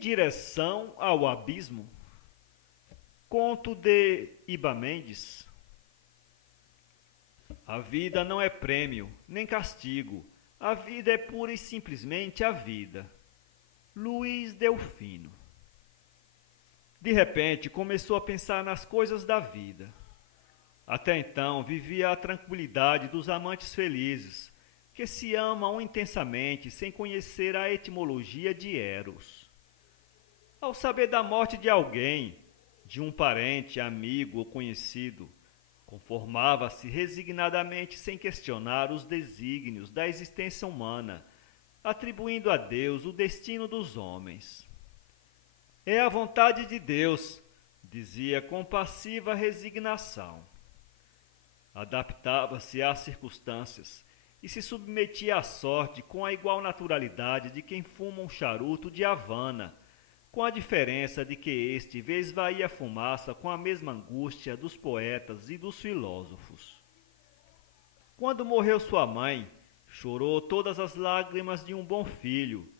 direção ao abismo. Conto de Iba Mendes. A vida não é prêmio, nem castigo. A vida é pura e simplesmente a vida. Luiz Delfino. De repente, começou a pensar nas coisas da vida. Até então, vivia a tranquilidade dos amantes felizes, que se amam intensamente sem conhecer a etimologia de Eros. Ao saber da morte de alguém, de um parente, amigo ou conhecido, conformava-se resignadamente sem questionar os desígnios da existência humana, atribuindo a Deus o destino dos homens. É a vontade de Deus, dizia com passiva resignação. Adaptava-se às circunstâncias e se submetia à sorte com a igual naturalidade de quem fuma um charuto de Havana, com a diferença de que este vê esvair a fumaça com a mesma angústia dos poetas e dos filósofos. Quando morreu sua mãe, chorou todas as lágrimas de um bom filho,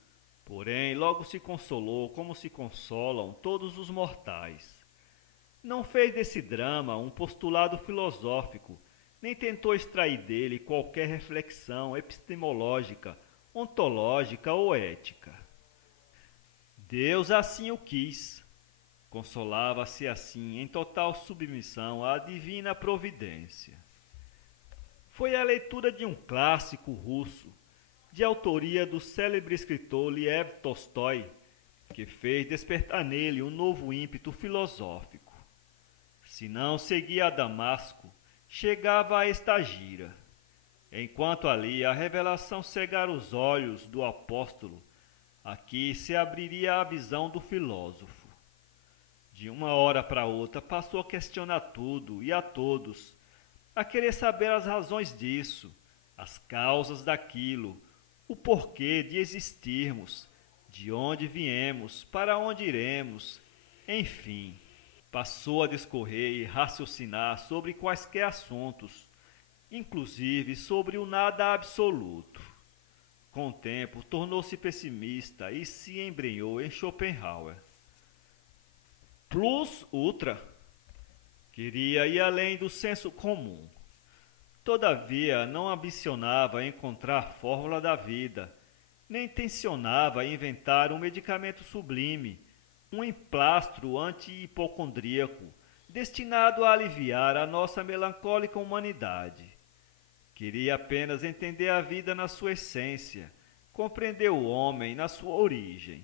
porém logo se consolou como se consolam todos os mortais. Não fez desse drama um postulado filosófico, nem tentou extrair dele qualquer reflexão epistemológica, ontológica ou ética. Deus assim o quis. Consolava-se assim em total submissão à divina providência. Foi a leitura de um clássico russo, de autoria do célebre escritor Lev Tolstói, que fez despertar nele um novo ímpeto filosófico. Se não seguia a Damasco, chegava a Estagira. Enquanto ali a revelação cegara os olhos do apóstolo, aqui se abriria a visão do filósofo. De uma hora para outra passou a questionar tudo e a todos, a querer saber as razões disso, as causas daquilo, o porquê de existirmos, de onde viemos, para onde iremos, enfim. Passou a discorrer e raciocinar sobre quaisquer assuntos, inclusive sobre o nada absoluto. Com o tempo, tornou-se pessimista e se embrenhou em Schopenhauer. Plus ultra. Queria ir além do senso comum. Todavia, não ambicionava encontrar a fórmula da vida, nem tensionava inventar um medicamento sublime, um emplastro anti-hipocondríaco, destinado a aliviar a nossa melancólica humanidade. Queria apenas entender a vida na sua essência, compreender o homem na sua origem.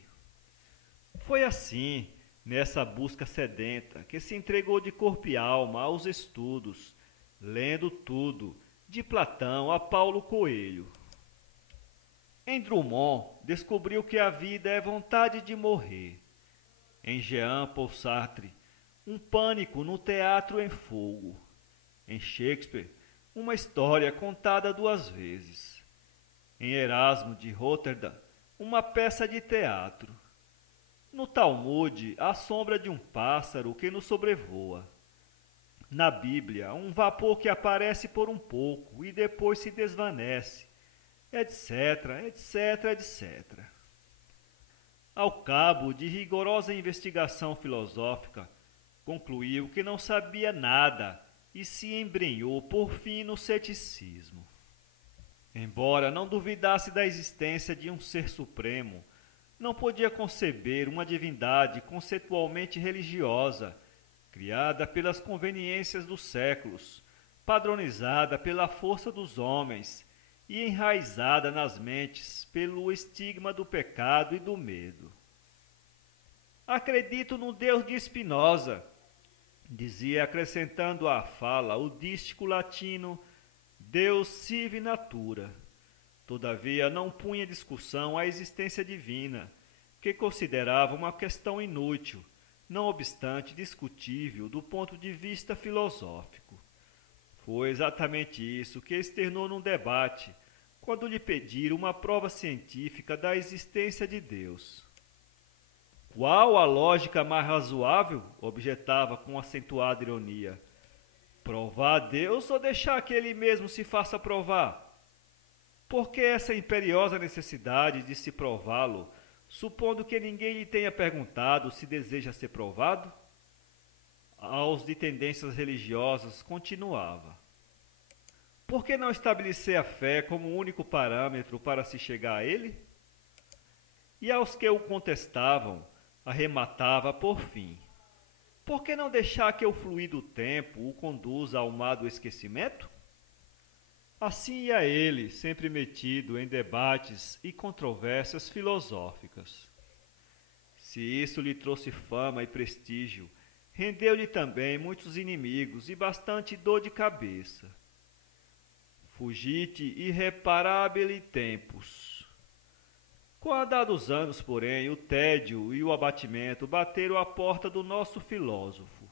Foi assim, nessa busca sedenta, que se entregou de corpo e alma aos estudos, lendo tudo, de Platão a Paulo Coelho. Em Drummond, descobriu que a vida é vontade de morrer. Em Jean-Paul Sartre, um pânico no teatro em fogo. Em Shakespeare, uma história contada duas vezes. Em Erasmo de Roterdã, uma peça de teatro. No Talmud, a sombra de um pássaro que nos sobrevoa. Na Bíblia, um vapor que aparece por um pouco e depois se desvanece, etc, etc, etc. Ao cabo de rigorosa investigação filosófica, concluiu que não sabia nada e se embrenhou por fim no ceticismo. Embora não duvidasse da existência de um ser supremo, não podia conceber uma divindade conceitualmente religiosa, criada pelas conveniências dos séculos, padronizada pela força dos homens e enraizada nas mentes pelo estigma do pecado e do medo. Acredito no Deus de Spinoza, dizia acrescentando à fala o dístico latino Deus sive natura. Todavia não punha em discussão a existência divina, que considerava uma questão inútil, não obstante discutível do ponto de vista filosófico. Foi exatamente isso que externou num debate, quando lhe pediram uma prova científica da existência de Deus. Qual a lógica mais razoável? Objetava com acentuada ironia. Provar a Deus ou deixar que ele mesmo se faça provar? Por que essa imperiosa necessidade de se prová-lo, supondo que ninguém lhe tenha perguntado se deseja ser provado? Aos de tendências religiosas continuava: por que não estabelecer a fé como único parâmetro para se chegar a ele? E aos que o contestavam, arrematava por fim: por que não deixar que o fluir do tempo o conduza ao mar do esquecimento? Assim ia ele, sempre metido em debates e controvérsias filosóficas. Se isso lhe trouxe fama e prestígio, rendeu-lhe também muitos inimigos e bastante dor de cabeça. Fugite irreparabile tempus. Com a andar dos anos, porém, o tédio e o abatimento bateram à porta do nosso filósofo.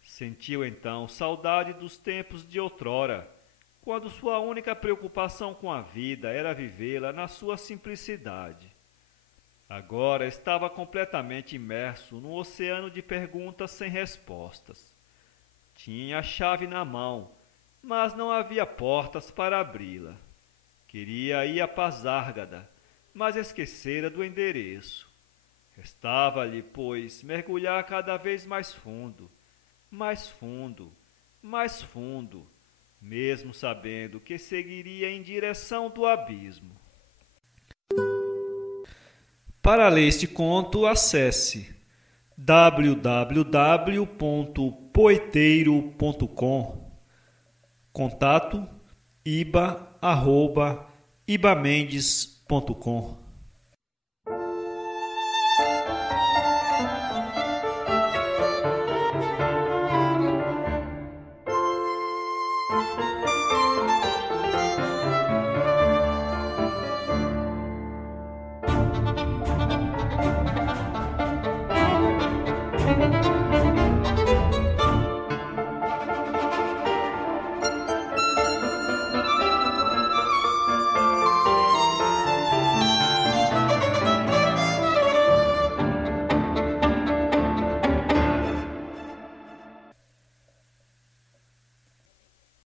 Sentiu então saudade dos tempos de outrora, quando sua única preocupação com a vida era vivê-la na sua simplicidade. Agora estava completamente imerso num oceano de perguntas sem respostas. Tinha a chave na mão, mas não havia portas para abri-la. Queria ir a Pasárgada, mas esquecera do endereço. Restava-lhe, pois, mergulhar cada vez mais fundo, mais fundo, mais fundo, mesmo sabendo que seguiria em direção do abismo. Para ler este conto, acesse www.poeteiro.com. Contato iba@ibamendes.com.